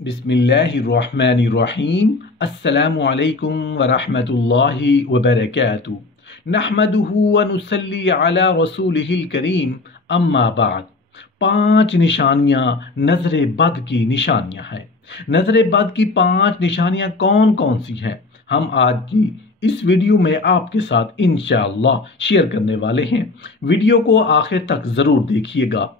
बिस्मिल्लाहिर्रहमानिर्रहीम। अस्सलामु अलैकुम वरहमतुल्लाहि वबरकातुहू। नहमदुहु व नुसल्ली अला रसूलिहिल करीम, अम्मा बाद। 5 निशानियां नजर बद की निशानियां हैं। नजर बद की 5 निशानियां कौन कौन सी हैं, हम आज की इस वीडियो में आपके साथ इंशाअल्लाह शेयर करने वाले हैं। वीडियो को आखिर तक जरूर देखिएगा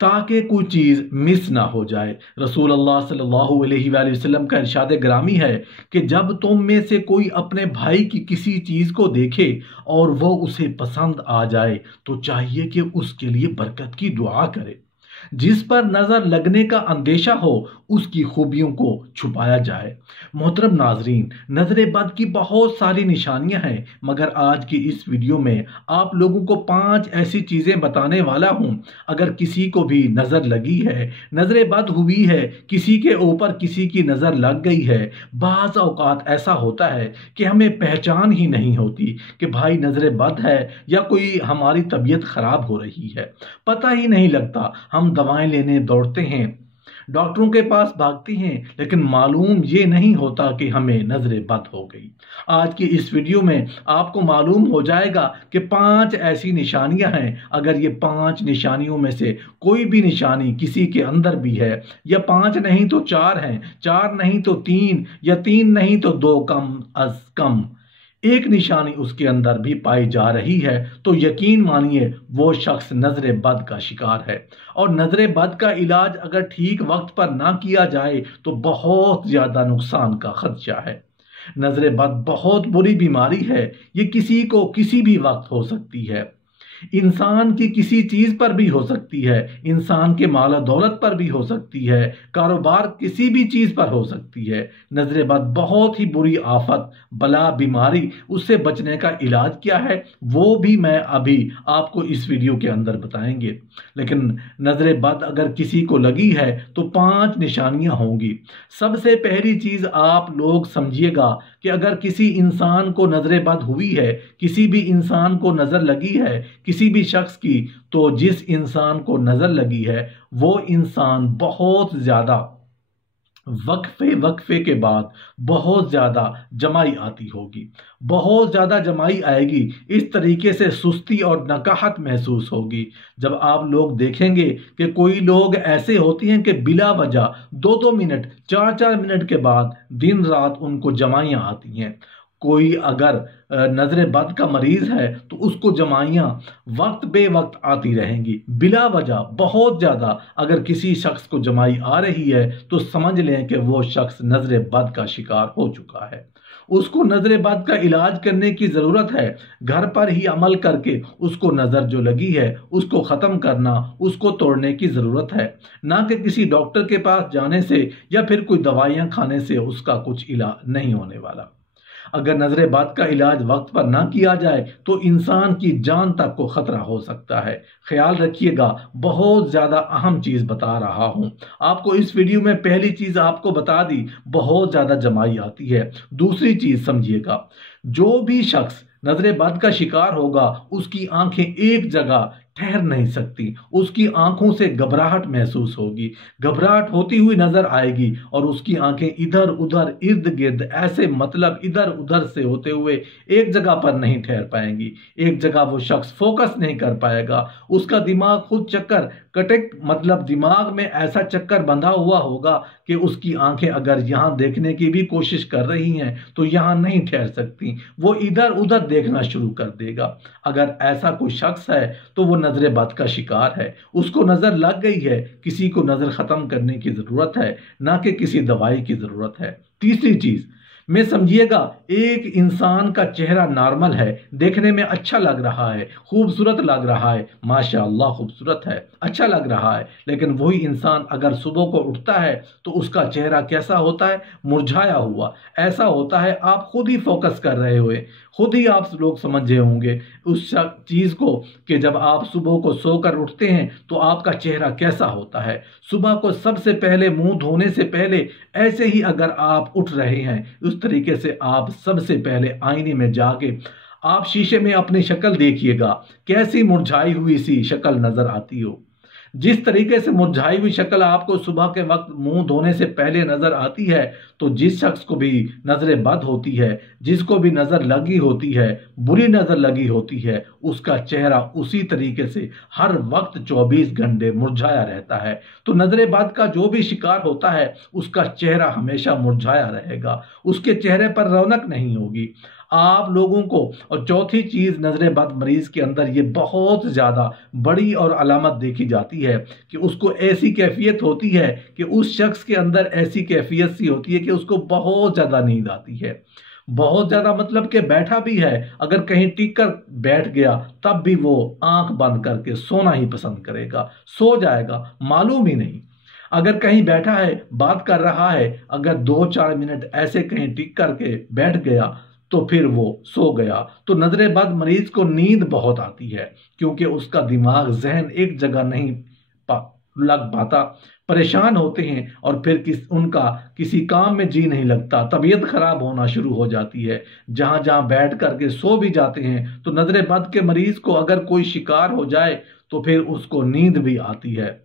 ताकि कोई चीज़ मिस ना हो जाए। रसूल अल्लाह सल्लल्लाहु अलैहि वसल्लम का इरशाद ग्रामी है कि जब तुम में से कोई अपने भाई की किसी चीज़ को देखे और वो उसे पसंद आ जाए तो चाहिए कि उसके लिए बरकत की दुआ करे। जिस पर नज़र लगने का अंदेशा हो उसकी खूबियों को छुपाया जाए। मोहतरम नाजरीन, नज़र बद की बहुत सारी निशानियां हैं, मगर आज की इस वीडियो में आप लोगों को 5 ऐसी चीज़ें बताने वाला हूं। अगर किसी को भी नज़र लगी है, नज़र बद हुई है, किसी के ऊपर किसी की नज़र लग गई है, बाज़ औक़ात ऐसा होता है कि हमें पहचान ही नहीं होती कि भाई नज़र बद है या कोई हमारी तबीयत ख़राब हो रही है, पता ही नहीं लगता। हम दवाएं लेने दौड़ते हैं, डॉक्टरों के पास भागते हैं, लेकिन मालूम ये नहीं होता कि हमें नजर बद हो गई। आज की इस वीडियो में आपको मालूम हो जाएगा कि 5 ऐसी निशानियां हैं। अगर ये 5 निशानियों में से कोई भी निशानी किसी के अंदर भी है, या 5 नहीं तो 4 हैं, 4 नहीं तो 3, या 3 नहीं तो 2 कम अज कम एक निशानी उसके अंदर भी पाई जा रही है, तो यकीन मानिए वो शख्स नजर बद का शिकार है। और नजर बद का इलाज अगर ठीक वक्त पर ना किया जाए तो बहुत ज्यादा नुकसान का खदशा है। नजर बद बहुत बुरी बीमारी है, ये किसी को किसी भी वक्त हो सकती है। इंसान की किसी चीज पर भी हो सकती है, इंसान के माल दौलत पर भी हो सकती है, कारोबार किसी भी चीज पर हो सकती है। नजर बद बहुत ही बुरी आफत, बला, बीमारी। उससे बचने का इलाज क्या है वो भी मैं अभी आपको इस वीडियो के अंदर बताएंगे। लेकिन नजर बद अगर किसी को लगी है तो 5 निशानियां होंगी। सबसे पहली चीज आप लोग समझिएगा कि अगर किसी इंसान को नजर बद हुई है, किसी भी इंसान को नजर लगी है, किसी भी शख्स की, तो जिस इंसान को नजर लगी है वो इंसान बहुत ज्यादा वक्फे के बाद बहुत ज्यादा जमाई आती होगी, बहुत ज्यादा जमाई आएगी। इस तरीके से सुस्ती और नकाहत महसूस होगी। जब आप लोग देखेंगे कि कोई लोग ऐसे होते हैं कि बिला वजह 2-2 मिनट, 4-4 मिनट के बाद दिन रात उनको जमाइयाँ आती हैं। कोई अगर नजर बद का मरीज है तो उसको जमाइयाँ वक्त बे वक्त आती रहेंगी बिला वजह, बहुत ज़्यादा। अगर किसी शख्स को जमाई आ रही है तो समझ लें कि वो शख्स नजर बद का शिकार हो चुका है। उसको नजर बद का इलाज करने की ज़रूरत है। घर पर ही अमल करके उसको नज़र जो लगी है उसको ख़त्म करना, उसको तोड़ने की ज़रूरत है, ना कि किसी डॉक्टर के पास जाने से या फिर कोई दवाइयाँ खाने से उसका कुछ इलाज नहीं होने वाला। अगर नजर बद का इलाज वक्त पर ना किया जाए तो इंसान की जान तक को खतरा हो सकता है। ख्याल रखिएगा, बहुत ज्यादा अहम चीज बता रहा हूं आपको इस वीडियो में। पहली चीज आपको बता दी, बहुत ज्यादा जमाई आती है। दूसरी चीज समझिएगा, जो भी शख्स नजर बद का शिकार होगा उसकी आंखें एक जगह ठहर नहीं सकती, उसकी आंखों से घबराहट महसूस होगी, घबराहट होती हुई नजर आएगी, और उसकी आंखें इधर उधर इर्द गिर्द ऐसे, मतलब इधर उधर से होते हुए एक जगह पर नहीं ठहर पाएंगी। एक जगह वो शख्स फोकस नहीं कर पाएगा, उसका दिमाग खुद चक्कर कटेक, मतलब दिमाग में ऐसा चक्कर बंधा हुआ होगा कि उसकी आंखें अगर यहाँ देखने की भी कोशिश कर रही हैं तो यहाँ नहीं ठहर सकती, वो इधर उधर देखना शुरू कर देगा। अगर ऐसा कोई शख्स है तो वो नजर बद का शिकार है, उसको नजर लग गई है। किसी को नजर खत्म करने की जरूरत है, ना कि किसी दवाई की जरूरत है। तीसरी चीज में समझिएगा, एक इंसान का चेहरा नॉर्मल है, देखने में अच्छा लग रहा है, खूबसूरत लग रहा है, माशाअल्लाह खूबसूरत है, अच्छा लग रहा है, लेकिन वही इंसान अगर सुबह को उठता है तो उसका चेहरा कैसा होता है, मुरझाया हुआ ऐसा होता है। आप खुद ही फोकस कर रहे हुए, खुद ही आप लोग समझे होंगे उस चीज को कि जब आप सुबह को सोकर उठते हैं तो आपका चेहरा कैसा होता है। सुबह को सबसे पहले मुंह धोने से पहले ऐसे ही अगर आप उठ रहे हैं, उस तरीके से आप सबसे पहले आईने में जाके आप शीशे में अपनी शक्ल देखिएगा, कैसी मुरझाई हुई सी शक्ल नजर आती हो। जिस तरीके से मुरझाई हुई शक्ल आपको सुबह के वक्त मुंह धोने से पहले नजर आती है, तो जिस शख्स को भी नजर बद होती है, जिसको भी नजर लगी होती है, बुरी नजर लगी होती है, उसका चेहरा उसी तरीके से हर वक्त 24 घंटे मुरझाया रहता है। तो नजर बद का जो भी शिकार होता है उसका चेहरा हमेशा मुरझाया रहेगा, उसके चेहरे पर रौनक नहीं होगी आप लोगों को। और चौथी चीज, नजर बद मरीज के अंदर ये बहुत ज्यादा बड़ी और अलामत देखी जाती है कि उसको ऐसी कैफियत होती है कि उस शख्स के अंदर ऐसी कैफियत सी होती है कि उसको बहुत ज्यादा नींद आती है। बहुत ज्यादा मतलब कि बैठा भी है, अगर कहीं टिक कर बैठ गया तब भी वो आंख बंद करके सोना ही पसंद करेगा, सो जाएगा, मालूम ही नहीं। अगर कहीं बैठा है, बात कर रहा है, अगर 2-4 मिनट ऐसे कहीं टिक करके बैठ गया तो फिर वो सो गया। तो नजर बद मरीज को नींद बहुत आती है क्योंकि उसका दिमाग, जहन एक जगह नहीं लग पाता, परेशान होते हैं और फिर उनका किसी काम में जी नहीं लगता, तबीयत खराब होना शुरू हो जाती है। जहां जहां बैठ करके सो भी जाते हैं। तो नजर बद के मरीज को अगर कोई शिकार हो जाए तो फिर उसको नींद भी आती है।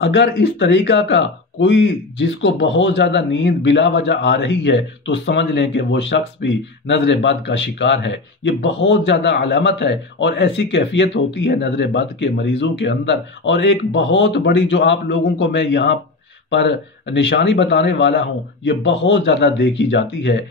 अगर इस तरीका का कोई जिसको बहुत ज्यादा नींद बिला वजह आ रही है तो समझ लें कि वो शख्स भी नजर बद का शिकार है। ये बहुत ज्यादा अलामत है और ऐसी कैफियत होती है नजर बद के मरीजों के अंदर। और एक बहुत बड़ी जो आप लोगों को मैं यहाँ पर निशानी बताने वाला हूँ, ये बहुत ज्यादा देखी जाती है।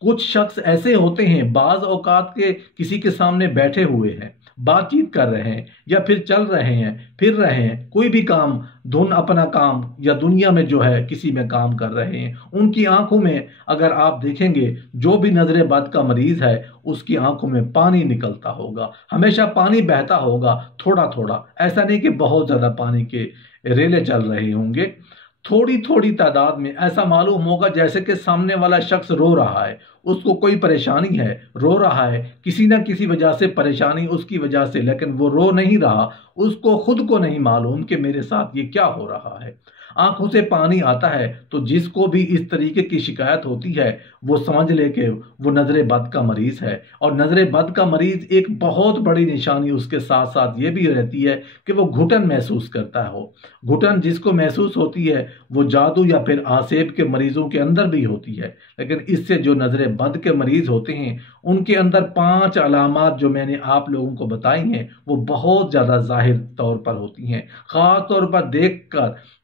कुछ शख्स ऐसे होते हैं, बाज औकात के किसी के सामने बैठे हुए हैं, बातचीत कर रहे हैं या फिर चल रहे हैं, फिर रहे हैं, कोई भी काम, धुन अपना काम या दुनिया में जो है किसी में काम कर रहे हैं, उनकी आंखों में अगर आप देखेंगे, जो भी नजर बद का मरीज है उसकी आंखों में पानी निकलता होगा, हमेशा पानी बहता होगा, थोड़ा थोड़ा, ऐसा नहीं कि बहुत ज्यादा पानी के रेले चल रहे होंगे, थोड़ी थोड़ी तादाद में। ऐसा मालूम होगा जैसे कि सामने वाला शख्स रो रहा है, उसको कोई परेशानी है, रो रहा है, किसी ना किसी वजह से परेशानी उसकी वजह से, लेकिन वो रो नहीं रहा, उसको खुद को नहीं मालूम कि मेरे साथ ये क्या हो रहा है, आंखों से पानी आता है। तो जिसको भी इस तरीके की शिकायत होती है वो समझ ले कि वो नजर बद का मरीज है। और नजर बद का मरीज एक बहुत बड़ी निशानी उसके साथ साथ ये भी रहती है कि वो घुटन महसूस करता हो। घुटन जिसको महसूस होती है वो जादू या फिर आसेब के मरीजों के अंदर भी होती है, लेकिन इससे जो नजर बद के मरीज होते हैं उनके अंदर 5 अलामात जो मैंने आप लोगों को बताई हैं वो बहुत ज्यादा जाहिर तौर पर होती हैं, खास तौर पर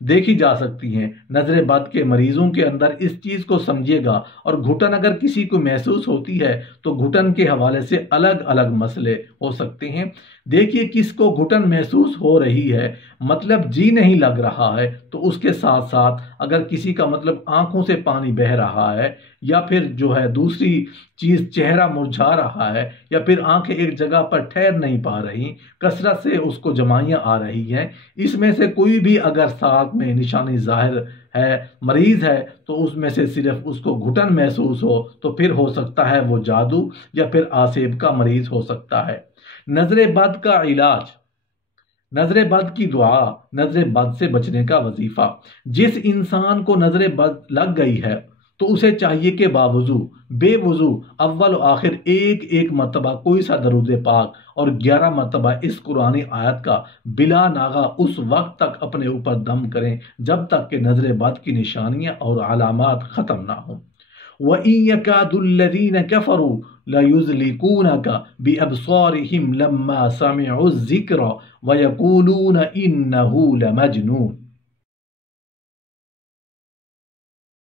देखी जा सकती हैं। नजर बद के मरीजों के अंदर इस चीज को समझिएगा। और घुटन अगर किसी को महसूस होती है तो घुटन के हवाले से अलग अलग मसले हो सकते हैं। देखिए, किसको घुटन महसूस हो रही है, मतलब जी नहीं लग रहा है, तो उसके साथ साथ अगर किसी का मतलब आंखों से पानी बह रहा है या फिर जो है दूसरी चीज चेहरा मुरझा रहा है या फिर आंखें एक जगह पर ठहर नहीं पा रही, कसरत से उसको जमाइयां आ रही हैं, इसमें से कोई भी अगर साथ में निशानी जाहिर है, मरीज है, तो उसमें से सिर्फ उसको घुटन महसूस हो तो फिर हो सकता है वो जादू या फिर आसेब का मरीज हो सकता है। नजर बद का इलाज, नजर बद की दुआ, नजर बद से बचने का वजीफा। जिस इंसान को नजर बद लग गई है तो उसे चाहिए कि बावजू बेवजू अव्वल और आखिर एक मरतबा कोई सा दरूद पाक और 11 मरतबा इस कुरानी आयत का बिला नागा उस वक्त तक अपने ऊपर दम करें जब तक कि नजर बद की निशानियां और अलामात खत्म ना हो। वइन यकादुल्लज़ीन कफ़रू लयुज़लिकूनका बिअबसारिहिम लम्मा समिअु ज़िक्र वयक़ूलून इन्नहु लमजनून।